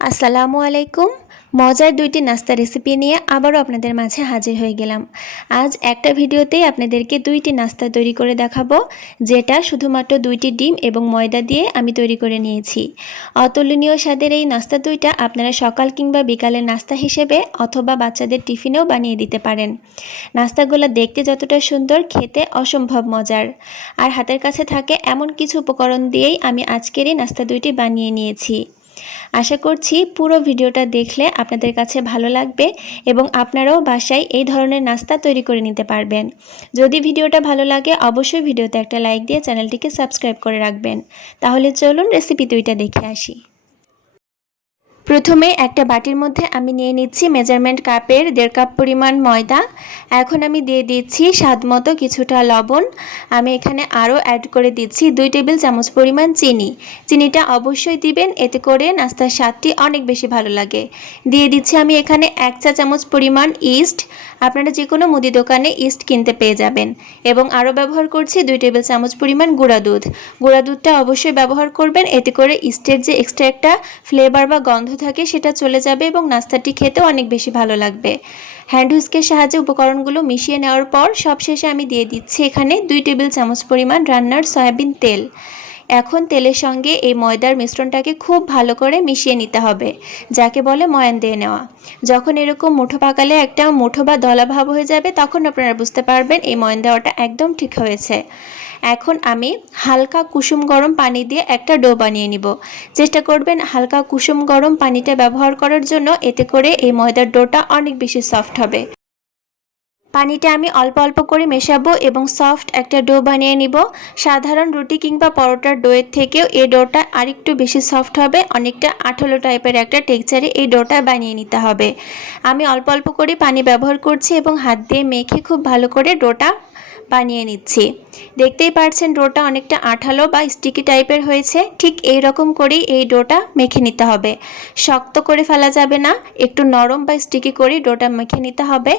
আসসালামু আলাইকুম। মজার দুইটি নাস্তা রেসিপি নিয়ে আবারও আপনাদের মাঝে হাজির হয়ে গেলাম। আজ একটা ভিডিওতেই আপনাদেরকে দুইটি নাস্তা তৈরি করে দেখাবো, যেটা শুধুমাত্র দুইটি ডিম এবং ময়দা দিয়ে আমি তৈরি করে নিয়েছি। অতুলনীয় স্বাদের এই নাস্তা দুইটা আপনারা সকাল কিংবা বিকালের নাস্তা হিসেবে অথবা বাচ্চাদের টিফিনেও বানিয়ে দিতে পারেন। নাস্তাগুলো দেখতে যতটা সুন্দর, খেতে অসম্ভব মজার। আর হাতের কাছে থাকে এমন কিছু উপকরণ দিয়েই আমি আজকের এই নাস্তা দুইটি বানিয়ে নিয়েছি। আশা করছি পুরো ভিডিওটা দেখলে আপনাদের কাছে ভালো লাগবে এবং আপনারাও বাসায় এই ধরনের নাস্তা তৈরি করে নিতে পারবেন। যদি ভিডিওটা ভালো লাগে অবশ্যই ভিডিওতে একটা লাইক দিয়ে চ্যানেলটিকে সাবস্ক্রাইব করে রাখবেন। তাহলে চলুন রেসিপি দুইটা দেখে আসি। প্রথমে একটা বাটির মধ্যে আমি নিয়ে নিচ্ছি মেজারমেন্ট কাপের 1.5 কাপ পরিমাণ ময়দা। এখন আমি দিয়ে দিচ্ছি স্বাদমতো কিছুটা লবণ। আমি এখানে আরও অ্যাড করে দিচ্ছি 2 টেবিল চামচ পরিমাণ চিনি। চিনিটা অবশ্যই দিবেন, এতে করে নাস্তার স্বাদটি অনেক বেশি ভালো লাগে। দিয়ে দিচ্ছি আমি এখানে 1 চা চামচ পরিমাণ ইস্ট। আপনারা যে কোনো মুদি দোকানে ইস্ট কিনতে পেয়ে যাবেন। এবং আরও ব্যবহার করছি 2 টেবিল চামচ পরিমাণ গুঁড়া দুধ। গুঁড়া দুধটা অবশ্যই ব্যবহার করবেন, এতে করে ইস্টের যে এক্সট্রা একটা ফ্লেভার বা গন্ধ থাকে সেটা চলে যাবে এবং নাস্তাটি খেতেও অনেক বেশি ভালো লাগবে। হ্যান্ড হুইস্কের সাহায্যে উপকরণগুলো মিশিয়ে নেওয়ার পর সবশেষে আমি দিয়ে দিচ্ছি এখানে 2 টেবিল চামচ পরিমাণ রান্নার সয়াবিন তেল। এখন তেলের সঙ্গে এই ময়দার মিশ্রণটাকে খুব ভালো করে মিশিয়ে নিতে হবে, যাকে বলে ময়ান দিয়ে নেওয়া। যখন এরকম মুঠো পাকালে একটা মুঠো বা দলা ভাব হয়ে যাবে, তখন আপনারা বুঝতে পারবেন এই ময়ান দেওয়াটা একদম ঠিক হয়েছে। এখন আমি হালকা কুসুম গরম পানি দিয়ে একটা ডো বানিয়ে নিব। চেষ্টা করবেন হালকা কুসুম গরম পানিটা ব্যবহার করার জন্য, এতে করে এই ময়দার ডোটা অনেক বেশি সফট হবে। পানিটা আমি অল্প অল্প করে মেশাবো এবং সফট একটা ডো বানিয়ে নিব। সাধারণ রুটি কিংবা পরোটার ডোয়ের থেকেও এই ডোটা আরেকটু বেশি সফট হবে, অনেকটা আঠালো টাইপের একটা টেক্সচারে এই ডোটা বানিয়ে নিতে হবে। আমি অল্প অল্প করে পানি ব্যবহার করছি এবং হাত দিয়ে মেখে খুব ভালো করে ডোটা বানিয়ে নিচ্ছি। দেখতেই পাচ্ছেন ডোটা অনেকটা আঠালো বা স্টিকি টাইপের হয়েছে। ঠিক এই রকম করেই এই ডোটা মেখে নিতে হবে। শক্ত করে ফেলা যাবে না, একটু নরম বা স্টিকি করে ডোটা মেখে নিতে হবে।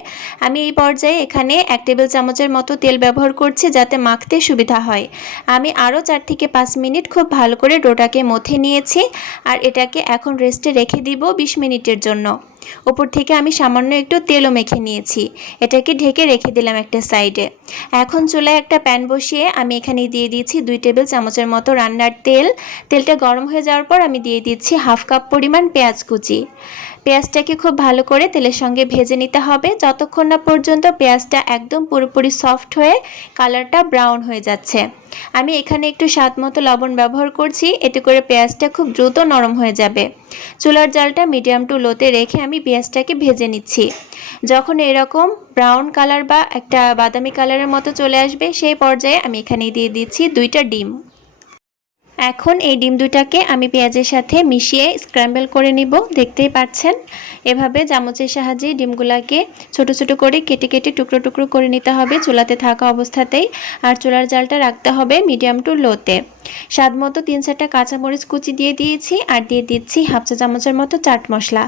আমি এই পর্যায়ে এখানে 1 টেবিল চামচের মতো তেল ব্যবহার করছি, যাতে মাখতে সুবিধা হয়। আমি আরও 4 থেকে 5 মিনিট খুব ভালো করে ডোটাকে মথে নিয়েছি। আর এটাকে এখন রেস্টে রেখে দিব 20 মিনিটের জন্য। উপর থেকে আমি সামান্য একটু তেলও মেখে নিয়েছি। এটাকে ঢেকে রেখে দিলাম একটা সাইডে। এখন চুলায় একটা প্যান বসিয়ে আমি এখানে দিয়ে দিয়েছি 2 টেবিল চামচের মতো রান্নার তেল। তেলটা গরম হয়ে যাওয়ার পর আমি দিয়ে দিচ্ছি 1/2 কাপ পরিমাণ পেঁয়াজ কুচি। পেঁয়াজটাকে খুব ভালো করে তেলের সঙ্গে ভেজে নিতে হবে, যতক্ষণ না পর্যন্ত পেঁয়াজটা একদম পুরোপুরি সফট হয়ে কালারটা ব্রাউন হয়ে যাচ্ছে। আমি এখানে একটু স্বাদ মতো লবণ ব্যবহার করছি, এতে করে পেঁয়াজটা খুব দ্রুত নরম হয়ে যাবে। চুলার জালটা মিডিয়াম টু লোতে রেখে আমি পেঁয়াজটাকে ভেজে নিচ্ছি। যখন এরকম ব্রাউন কালার বা একটা বাদামি কালারের মতো চলে আসবে, সেই পর্যায়ে আমি এখানে দিয়ে দিচ্ছি 2টা ডিম। এখন এই ডিম দুটাকে আমি পেঁয়াজের সাথে মিশিয়ে স্ক্র্যাম্বল করে নিব। দেখতেই পাচ্ছেন এভাবে চামচের সাহায্যে ডিমগুলোকে ছোট ছোট করে কেটে কেটে টুকরো টুকরো করে নিতে হবে চুলাতে থাকা অবস্থাতেই। আর চুলার জালটা রাখতে হবে মিডিয়াম টু লোতে। স্বাদ মতো 3-4টা কাঁচামরিচ কুচি দিয়ে দিয়েছি আর দিয়ে দিচ্ছি 1/2 চা চামচের মতো চাট মশলা।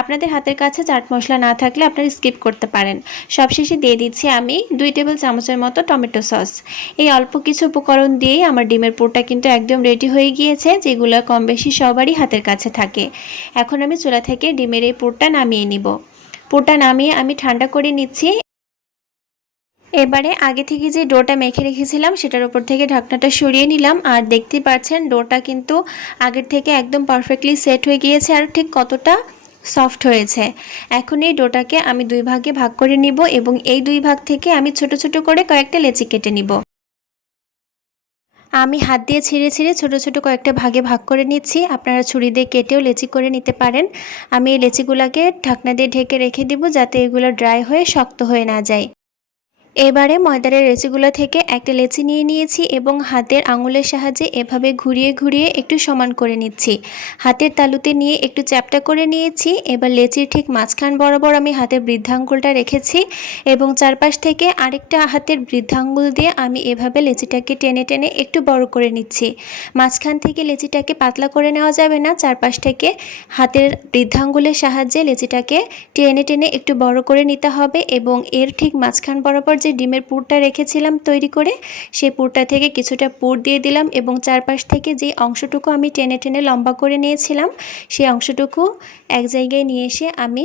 আপনাদের হাতের কাছে চাট মশলা না থাকলে আপনারা স্কিপ করতে পারেন। সবশেষে দিয়ে দিচ্ছি আমি 2 টেবিল চামচের মতো টমেটো সস। এই অল্প কিছু উপকরণ দিয়েই আমার ডিমের পুরটা কিন্তু একদম রেডি হয়ে গিয়েছে, যেগুলো কম বেশি সবারই হাতের কাছে থাকে। এখন আমি চুলা থেকে ডিমের এই পুরটা নামিয়ে নিব। পুরটা নামিয়ে আমি ঠান্ডা করে নিচ্ছি। এবারে আগে থেকে যে ডোটা মেখে রেখেছিলাম সেটার উপর থেকে ঢাকনাটা সরিয়ে নিলাম। আর দেখতে পাচ্ছেন ডোটা কিন্তু আগের থেকে একদম পারফেক্টলি সেট হয়ে গিয়েছে আর ঠিক কতটা সফট হয়েছে। এখন এই ডোটাকে আমি 2 ভাগে ভাগ করে নিব এবং এই 2 ভাগ থেকে আমি ছোট ছোট করে কয়েকটা লেচি কেটে নিব। আমি হাত দিয়ে ছিঁড়ে ছিঁড়ে ছোট ছোট কয়েকটা ভাগে ভাগ করে নিচ্ছি। আপনারা ছুরি দিয়ে কেটেও লেচি করে নিতে পারেন। আমি এই লেচিগুলোকে ঢাকনা দিয়ে ঢেকে রেখে দিব, যাতে এগুলো ড্রাই হয়ে শক্ত হয়ে না যায়। এবারে ময়দার লেচিগুলো থেকে একটা লেচি নিয়ে নিয়েছি এবং হাতের আঙুলের সাহায্যে এভাবে ঘুরিয়ে ঘুরিয়ে একটু সমান করে নিচ্ছি। হাতের তালুতে নিয়ে একটু চ্যাপ্টা করে নিয়েছি। এবার লেচির ঠিক মাঝখান বরাবর আমি হাতের বৃদ্ধাঙ্গুলটা রেখেছি এবং চারপাশ থেকে আরেকটা হাতের বৃদ্ধাঙ্গুল দিয়ে আমি এভাবে লেচিটাকে টেনে টেনে একটু বড় করে নিচ্ছি। মাঝখান থেকে লেচিটাকে পাতলা করে নেওয়া যাবে না, চারপাশ থেকে হাতের বৃদ্ধাঙ্গুলের সাহায্যে লেচিটাকে টেনে টেনে একটু বড় করে নিতে হবে এবং এর ঠিক মাঝখান বরাবর যে ডিমের পুরটা রেখেছিলাম তৈরি করে, সেই পুরটা থেকে কিছুটা পুর দিয়ে দিলাম এবং চারপাশ থেকে যে অংশটুকু আমি টেনে টেনে লম্বা করে নিয়েছিলাম সেই অংশটুকু এক জায়গায় নিয়ে এসে আমি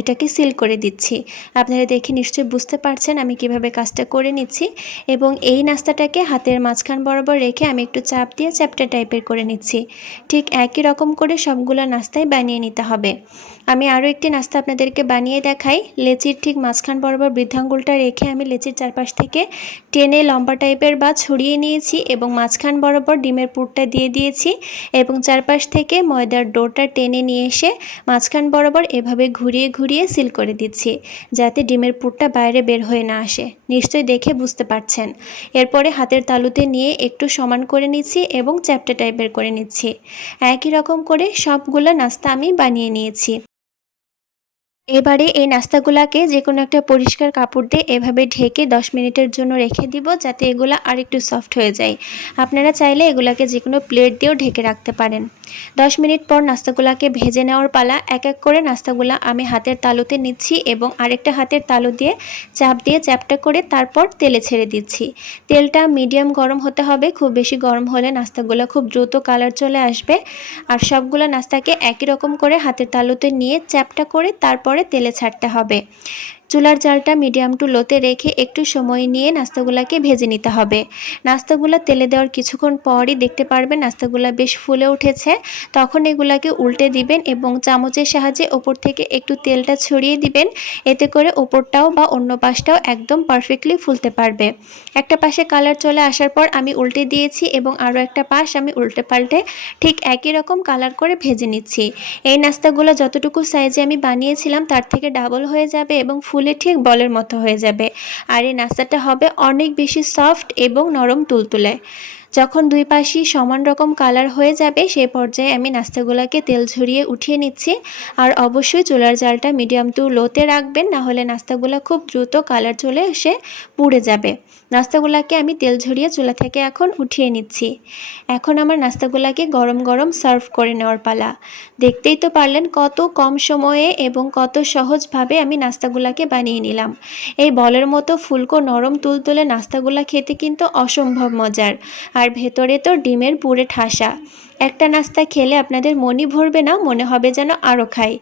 এটাকে সিল করে দিচ্ছি। আপনারা দেখে নিশ্চয়ই বুঝতে পারছেন আমি কিভাবে কাজটা করে নিচ্ছি। এবং এই নাস্তাটাকে হাতের মাঝখান বরাবর রেখে আমি একটু চাপ দিয়ে চ্যাপ্টা টাইপের করে নিচ্ছি। ঠিক একই রকম করে সবগুলো নাস্তাই বানিয়ে নিতে হবে। আমি আরও একটি নাস্তা আপনাদেরকে বানিয়ে দেখাই। লেচির ঠিক মাঝখান বরাবর বৃদ্ধাঙ্গুলটা রেখে আমি লেচির চারপাশ থেকে টেনে লম্বা টাইপের বা ছড়িয়ে নিয়েছি এবং মাঝখান বরাবর ডিমের পুরটা দিয়ে দিয়েছি এবং চারপাশ থেকে ময়দার ডোটা টেনে নিয়ে এসে মাঝখান বরাবর এভাবে ঘুরিয়ে ঘুরিয়ে সিল করে দিচ্ছি, যাতে ডিমের পুরটা বাইরে বের হয়ে না আসে। নিশ্চয়ই দেখে বুঝতে পারছেন। এরপরে হাতের তালুতে নিয়ে একটু সমান করে নিচ্ছি এবং চ্যাপ্টা টাইপের করে নিচ্ছি। একই রকম করে সবগুলো নাস্তা আমি বানিয়ে নিয়েছি। এবারে এই নাস্তাগুলাকে যে কোনো একটা পরিষ্কার কাপড় দিয়ে এভাবে ঢেকে 10 মিনিটের জন্য রেখে দিব, যাতে এগুলা আর একটু সফট হয়ে যায়। আপনারা চাইলে এগুলাকে যে কোনো প্লেট দিয়েও ঢেকে রাখতে পারেন। 10 মিনিট পর নাস্তাগুলাকে ভেজে নেওয়ার পালা। এক এক করে নাস্তাগুলা আমি হাতের তালুতে নিচ্ছি এবং আরেকটা হাতের তালু দিয়ে চাপ দিয়ে চ্যাপটা করে তারপর তেলে ছেড়ে দিচ্ছি। তেলটা মিডিয়াম গরম হতে হবে, খুব বেশি গরম হলে নাস্তাগুলো খুব দ্রুত কালার চলে আসবে। আর সবগুলো নাস্তাকে একই রকম করে হাতের তালুতে নিয়ে চ্যাপটা করে তারপরে তেলে ছাড়তে হবে। চুলার জালটা মিডিয়াম টু লোতে রেখে একটু সময় নিয়ে নাস্তাগুলাকে ভেজে নিতে হবে। নাস্তাগুলো তেলে দেওয়ার কিছুক্ষণ পরই দেখতে পারবেন নাস্তাগুলো বেশ ফুলে উঠেছে। তখন এগুলাকে উল্টে দিবেন এবং চামচের সাহায্যে ওপর থেকে একটু তেলটা ছড়িয়ে দিবেন। এতে করে ওপরটাও বা অন্য পাশটাও একদম পারফেক্টলি ফুলতে পারবে। একটা পাশে কালার চলে আসার পর আমি উল্টে দিয়েছি এবং আরও একটা পাশ আমি উল্টে পাল্টে ঠিক একই রকম কালার করে ভেজে নিচ্ছি। এই নাস্তাগুলো যতটুকু সাইজে আমি বানিয়েছিলাম তার থেকে ডাবল হয়ে যাবে এবং ফুলে ঠিক বলের মতো হয়ে যাবে। আর এই নাস্তাটা হবে অনেক বেশি সফট এবং নরম তুলতুলে। যখন দুই পাশই সমান রকম কালার হয়ে যাবে সেই পর্যায়ে আমি নাস্তাগুলোকে তেল ঝরিয়ে উঠিয়ে নিচ্ছি। আর অবশ্যই চুলার জালটা মিডিয়াম টু লোতে রাখবেন, না হলে নাস্তাগুলো খুব দ্রুত কালার চলে এসে পুড়ে যাবে। নাস্তাগুলোকে আমি তেল ঝরিয়ে চুলা থেকে এখন উঠিয়ে নিচ্ছি। এখন আমার নাস্তাগুলোকে গরম গরম সার্ভ করে নেওয়ার পালা। দেখতেই তো পারলেন কত কম সময়ে এবং কত সহজভাবে আমি নাস্তাগুলোকে বানিয়ে নিলাম। এই বলের মতো ফুলকো নরম তুলতুলে নাস্তাগুলো খেতে কিন্তু অসম্ভব মজার। আর ভেতরে তো ডিমের পুরে ঠাসা। একটা নাস্তা খেলে আপনাদের মনই ভরবে না, মনে হবে যেন আরও খাই।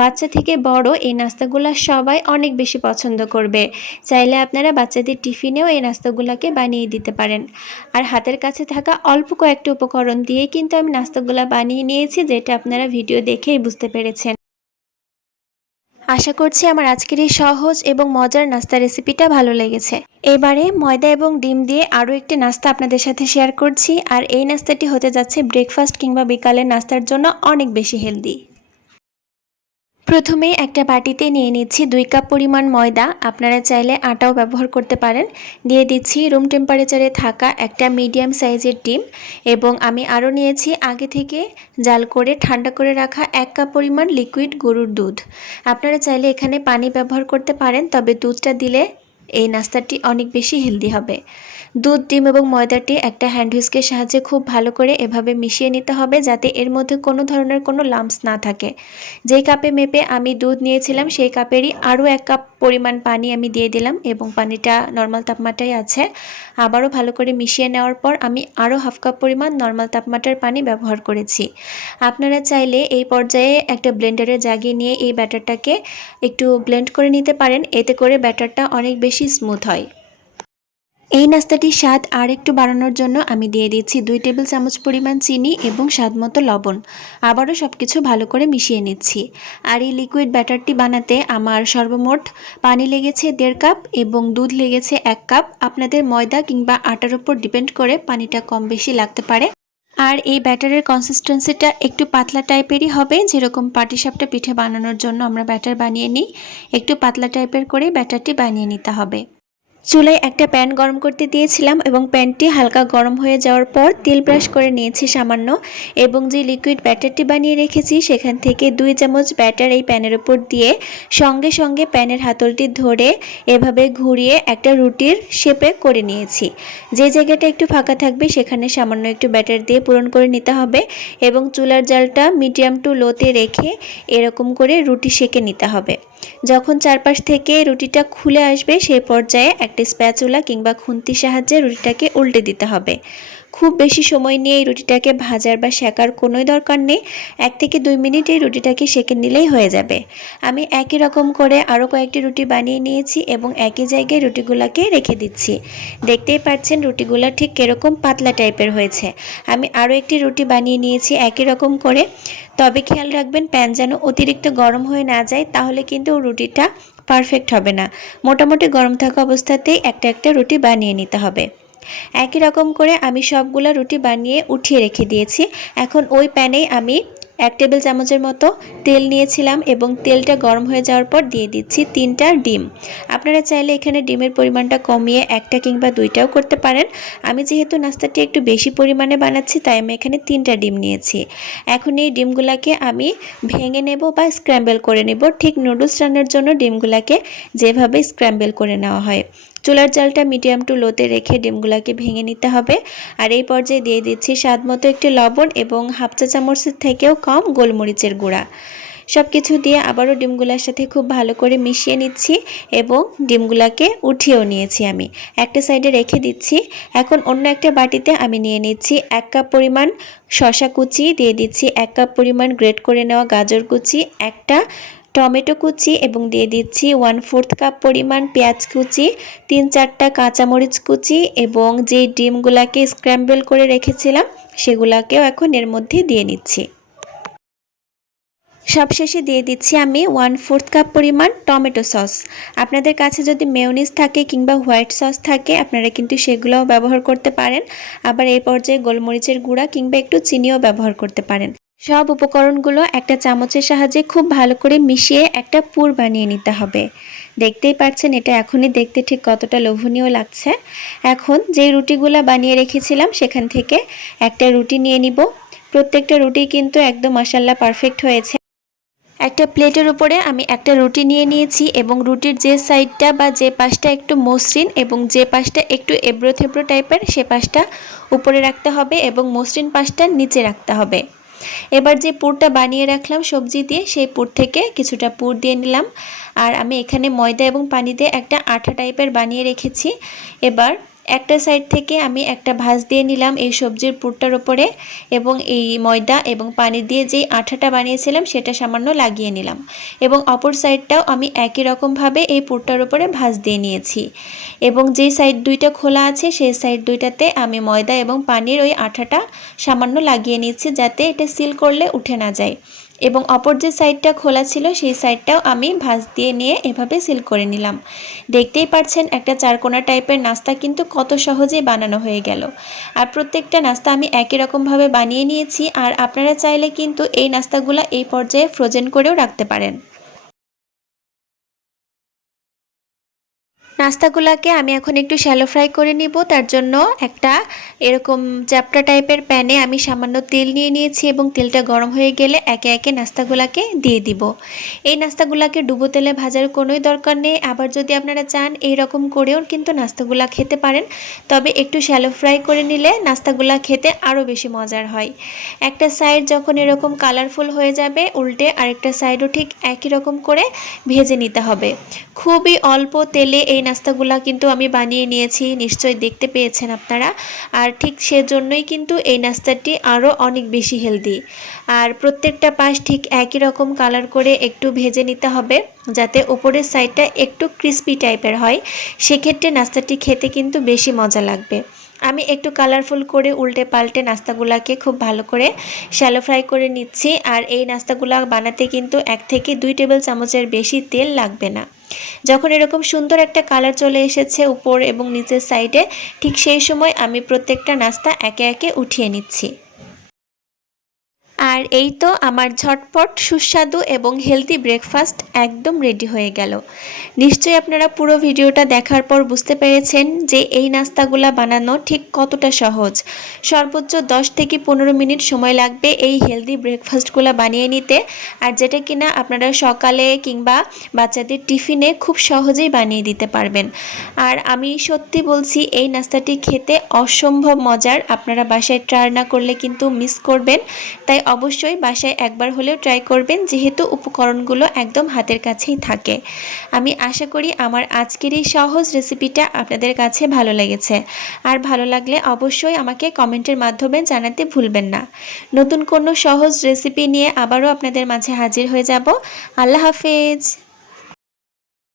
বাচ্চা থেকে বড় এই নাস্তাগুলো সবাই অনেক বেশি পছন্দ করবে। চাইলে আপনারা বাচ্চাদের টিফিনেও এই নাস্তাগুলোকে বানিয়ে দিতে পারেন। আর হাতের কাছে থাকা অল্প কয়েকটা উপকরণ দিয়ে কিন্তু আমি নাস্তাগুলো বানিয়ে নিয়েছি, যেটা আপনারা ভিডিও দেখেই বুঝতে পেরেছেন। আশা করছি আমার আজকের এই সহজ এবং মজার নাস্তা রেসিপিটা ভালো লেগেছে। এবারে ময়দা এবং ডিম দিয়ে আরও একটি নাস্তা আপনাদের সাথে শেয়ার করছি। আর এই নাস্তাটি হতে যাচ্ছে ব্রেকফাস্ট কিংবা বিকালের নাস্তার জন্য অনেক বেশি হেলদি। প্রথমে একটা বাটিতে নিয়ে নিচ্ছি 2 কাপ পরিমাণ ময়দা। আপনারা চাইলে আটাও ব্যবহার করতে পারেন। দিয়ে দিচ্ছি রুম টেম্পারেচারে থাকা একটা মিডিয়াম সাইজের ডিম এবং আমি আরও নিয়েছি আগে থেকে জাল করে ঠান্ডা করে রাখা 1 কাপ পরিমাণ লিকুইড গরুর দুধ। আপনারা চাইলে এখানে পানি ব্যবহার করতে পারেন, তবে দুধটা দিলে এই নাস্তাটি অনেক বেশি হেলদি হবে। দুধ, ডিম এবং ময়দাটি একটা হ্যান্ড হুইস্কের সাহায্যে খুব ভালো করে এভাবে মিশিয়ে নিতে হবে, যাতে এর মধ্যে কোনো ধরনের কোনো লাম্পস না থাকে। যেই কাপে মেপে আমি দুধ নিয়েছিলাম সেই কাপেরই আরও 1 কাপ পরিমাণ পানি আমি দিয়ে দিলাম এবং পানিটা নর্মাল তাপমাত্রায় আছে। আবারও ভালো করে মিশিয়ে নেওয়ার পর আমি আরও হাফ কাপ পরিমাণ নর্মাল তাপমাত্রার পানি ব্যবহার করেছি। আপনারা চাইলে এই পর্যায়ে একটা ব্লেন্ডারে জাগিয়ে নিয়ে এই ব্যাটারটাকে একটু ব্লেন্ড করে নিতে পারেন, এতে করে ব্যাটারটা অনেক বেশি স্মুথ হয়। এই নাস্তাটির স্বাদ আর একটু বাড়ানোর জন্য আমি দিয়ে দিচ্ছি 2 টেবিল চামচ পরিমাণ চিনি এবং স্বাদমতো লবণ। আবারও সব কিছু ভালো করে মিশিয়ে নিচ্ছি। আর এই লিকুইড ব্যাটারটি বানাতে আমার সর্বমোট পানি লেগেছে 1.5 কাপ এবং দুধ লেগেছে 1 কাপ। আপনাদের ময়দা কিংবা আটার উপর ডিপেন্ড করে পানিটা কম বেশি লাগতে পারে। আর এই ব্যাটারের কনসিস্টেন্সিটা একটু পাতলা টাইপেরই হবে, যেরকম পাটিসাপটা পিঠে বানানোর জন্য আমরা ব্যাটার বানিয়ে নিই, একটু পাতলা টাইপের করে ব্যাটারটি বানিয়ে নিতে হবে। চুলায় একটা প্যান গরম করতে দিয়েছিলাম এবং প্যানটি হালকা গরম হয়ে যাওয়ার পর তেল ব্রাশ করে নিয়েছি সামান্য এবং যে লিকুইড ব্যাটারটি বানিয়ে রেখেছি সেখান থেকে 2 চামচ ব্যাটার এই প্যানের উপর দিয়ে সঙ্গে সঙ্গে প্যানের হাতলটি ধরে এভাবে ঘুরিয়ে একটা রুটির শেপে করে নিয়েছি। যে জায়গাটা একটু ফাঁকা থাকবে সেখানে সামান্য একটু ব্যাটার দিয়ে পূরণ করে নিতে হবে এবং চুলার জালটা মিডিয়াম টু লোতে রেখে এরকম করে রুটি সেঁকে নিতে হবে। যখন চারপাশ থেকে রুটিটা খুলে আসবে সেই পর্যায়ে একটা একটা স্প্যাচুলা কিংবা খুন্তির সাহায্যে রুটিটাকে উল্টে দিতে হবে। খুব বেশি সময় নিয়ে এই রুটিটাকে ভাজার বা সেকার কোনোই দরকার নেই। 1 থেকে 2 মিনিট এই রুটিটাকে সেঁকে নিলেই হয়ে যাবে। আমি একই রকম করে আরও কয়েকটি রুটি বানিয়ে নিয়েছি এবং একই জায়গায় রুটিগুলোকে রেখে দিচ্ছি। দেখতেই পাচ্ছেন রুটিগুলো ঠিক কীরকম পাতলা টাইপের হয়েছে। আমি আরও একটি রুটি বানিয়ে নিয়েছি একই রকম করে। তবে খেয়াল রাখবেন প্যান যেন অতিরিক্ত গরম হয়ে না যায়, তাহলে কিন্তু রুটিটা পারফেক্ট হবে না। মোটামুটি গরম থাকা অবস্থাতেই একটা একটা রুটি বানিয়ে নিতে হবে। একই রকম করে আমি সবগুলো রুটি বানিয়ে উঠিয়ে রেখে দিয়েছি। এখন ওই প্যানেই আমি 1 টেবিল চামচের মতো তেল নিয়েছিলাম এবং তেলটা গরম হয়ে যাওয়ার পর দিয়ে দিচ্ছি 3টা ডিম। আপনারা চাইলে এখানে ডিমের পরিমাণটা কমিয়ে 1টা কিংবা 2টাও করতে পারেন। আমি যেহেতু নাস্তাটি একটু বেশি পরিমাণে বানাচ্ছি তাই আমি এখানে 3টা ডিম নিয়েছি। এখন এই ডিমগুলোকে আমি ভেঙে নেব বা স্ক্র্যাম্বল করে নেব, ঠিক নুডলস রান্নার জন্য ডিমগুলোকে যেভাবে স্ক্র্যাম্বল করে নেওয়া হয়। চুলার জালটা মিডিয়াম টু লোতে রেখে ডিমগুলোকে ভেঙে নিতে হবে। আর এই পর্যায়ে দিয়ে দিচ্ছি স্বাদমতো একটি লবণ এবং 1/2 চা চামচের থেকেও কম গোলমরিচের গুঁড়া। সব কিছু দিয়ে আবারও ডিমগুলোর সাথে খুব ভালো করে মিশিয়ে নিচ্ছি এবং ডিমগুলোকে উঠিয়েও নিয়েছি। আমি একটা সাইডে রেখে দিচ্ছি। এখন অন্য একটা বাটিতে আমি নিয়ে নিচ্ছি 1 কাপ পরিমাণ শসা কুচি, দিয়ে দিচ্ছি 1 কাপ পরিমাণ গ্রেট করে নেওয়া গাজর কুচি, একটা টমেটো কুচি এবং দিয়ে দিচ্ছি 1/4 কাপ পরিমাণ পেঁয়াজ কুচি, 3-4টা কাঁচামরিচ কুচি এবং যে ডিমগুলোকে স্ক্র্যাম্বল করে রেখেছিলাম সেগুলোকেও এখন এর মধ্যে দিয়ে নিচ্ছি। সবশেষে দিয়ে দিচ্ছি আমি 1/4 কাপ পরিমাণ টমেটো সস। আপনাদের কাছে যদি মেয়োনিজ থাকে কিংবা হোয়াইট সস থাকে আপনারা কিন্তু সেগুলোও ব্যবহার করতে পারেন। আবার এই পর্যায়ে গোলমরিচের গুঁড়া কিংবা একটু চিনিও ব্যবহার করতে পারেন। সব উপকরণগুলো একটা চামচের সাহায্যে খুব ভালো করে মিশিয়ে একটা পুর বানিয়ে নিতে হবে। দেখতেই পাচ্ছেন এটা এখনই দেখতে ঠিক কতটা লোভনীয় লাগছে। এখন যে রুটিগুলো বানিয়ে রেখেছিলাম সেখান থেকে একটা রুটি নিয়ে নিব। প্রত্যেকটা রুটি কিন্তু একদম মাশাআল্লাহ পারফেক্ট হয়েছে। একটা প্লেটের উপরে আমি একটা রুটি নিয়ে নিয়েছি এবং রুটির যে সাইডটা বা যে পাশটা একটু মসৃণ এবং যে পাশটা একটু এবড়ো থেবড়ো টাইপের সে পাশটা উপরে রাখতে হবে এবং মসৃণ পাশটা নিচে রাখতে হবে। এবার যে পুরটা বানিয়ে রাখলাম সবজি দিয়ে সেই পুর থেকে কিছুটা পুর দিয়ে নিলাম। আর আমি এখানে ময়দা এবং পানি দিয়ে একটা আঠা টাইপের বানিয়ে রেখেছি। এবার একটা সাইড থেকে আমি একটা ভাঁজ দিয়ে নিলাম এই সবজির পুরটার উপরে এবং এই ময়দা এবং পানি দিয়ে যেই আঠাটা বানিয়েছিলাম সেটা সামান্য লাগিয়ে নিলাম এবং অপর সাইডটাও আমি একই রকমভাবে এই পুরটার উপরে ভাঁজ দিয়ে নিয়েছি এবং যেই সাইড দুইটা খোলা আছে সেই সাইড দুইটাতে আমি ময়দা এবং পানির ওই আঠাটা সামান্য লাগিয়ে নিচ্ছি যাতে এটা সিল করলে উঠে না যায় এবং অপর যে সাইডটা খোলা ছিল সেই সাইডটাও আমি ভাঁজ দিয়ে নিয়ে এভাবে সিল করে নিলাম। দেখতেই পাচ্ছেন একটা চারকোনা টাইপের নাস্তা কিন্তু কত সহজেই বানানো হয়ে গেল। আর প্রত্যেকটা নাস্তা আমি একই রকমভাবে বানিয়ে নিয়েছি। আর আপনারা চাইলে কিন্তু এই নাস্তাগুলো এই পর্যায়ে ফ্রোজেন করেও রাখতে পারেন। নাস্তাগুলোকে আমি এখন একটু শ্যালো ফ্রাই করে নিব। তার জন্য একটা এরকম চ্যাপ্টা টাইপের প্যানে আমি সামান্য তেল নিয়ে নিয়েছি এবং তেলটা গরম হয়ে গেলে একে একে নাস্তাগুলোকে দিয়ে দিব। এই নাস্তাগুলোকে ডুবো তেলে ভাজার কোনোই দরকার নেই। আবার যদি আপনারা চান এই রকম করেও কিন্তু নাস্তাগুলো খেতে পারেন, তবে একটু শ্যালো ফ্রাই করে নিলে নাস্তাগুলো খেতে আরও বেশি মজার হয়। একটা সাইড যখন এরকম কালারফুল হয়ে যাবে উল্টে আরেকটা সাইডও ঠিক একই রকম করে ভেজে নিতে হবে। খুবই অল্প তেলে এই নাস্তাগুলা কিন্তু আমি বানিয়ে নিয়েছি, নিশ্চয়ই দেখতে পেয়েছেন আপনারা। আর ঠিক সেজন্যই কিন্তু এই নাস্তাটি আরও অনেক বেশি হেলদি। আর প্রত্যেকটা পাশ ঠিক একই রকম কালার করে একটু ভেজে নিতে হবে যাতে উপরের সাইডটা একটু ক্রিস্পি টাইপের হয়, সেক্ষেত্রে নাস্তাটি খেতে কিন্তু বেশি মজা লাগবে। আমি একটু কালারফুল করে উল্টে পাল্টে নাস্তাগুলোকে খুব ভালো করে শ্যালো ফ্রাই করে নিচ্ছি। আর এই নাস্তাগুলো বানাতে কিন্তু 1 থেকে 2 টেবিল চামচের বেশি তেল লাগবে না। যখন এরকম সুন্দর একটা কালার চলে এসেছে উপর এবং নিচের সাইডে, ঠিক সেই সময় আমি প্রত্যেকটা নাস্তা একে একে উঠিয়ে নিচ্ছি। আর এই তো আমার ঝটপট সুস্বাদু এবং হেলদি ব্রেকফাস্ট একদম রেডি হয়ে গেল। নিশ্চয়ই আপনারা পুরো ভিডিওটা দেখার পর বুঝতে পেরেছেন যে এই নাস্তাগুলা বানানো ঠিক কতটা সহজ। সর্বোচ্চ 10 থেকে 15 মিনিট সময় লাগবে এই হেলদি ব্রেকফাস্টগুলো বানিয়ে নিতে, আর যেটা কিনা আপনারা সকালে কিংবা বাচ্চাদের টিফিনে খুব সহজেই বানিয়ে দিতে পারবেন। আর আমি সত্যি বলছি এই নাস্তাটি খেতে অসম্ভব মজার, আপনারা বাসায় ট্রাই না করলে কিন্তু মিস করবেন। তাই অবশ্যই বাসায় একবার হলেও ট্রাই করবেন, যেহেতু উপকরণগুলো একদম হাতের কাছেই থাকে। আমি আশা করি আমার আজকের এই সহজ রেসিপিটা আপনাদের কাছে ভালো লেগেছে। আর ভালো লাগলে অবশ্যই আমাকে কমেন্টের মাধ্যমে জানাতে ভুলবেন না। নতুন কোনো সহজ রেসিপি নিয়ে আবারও আপনাদের মাঝে হাজির হয়ে যাব। আল্লাহ হাফেজ।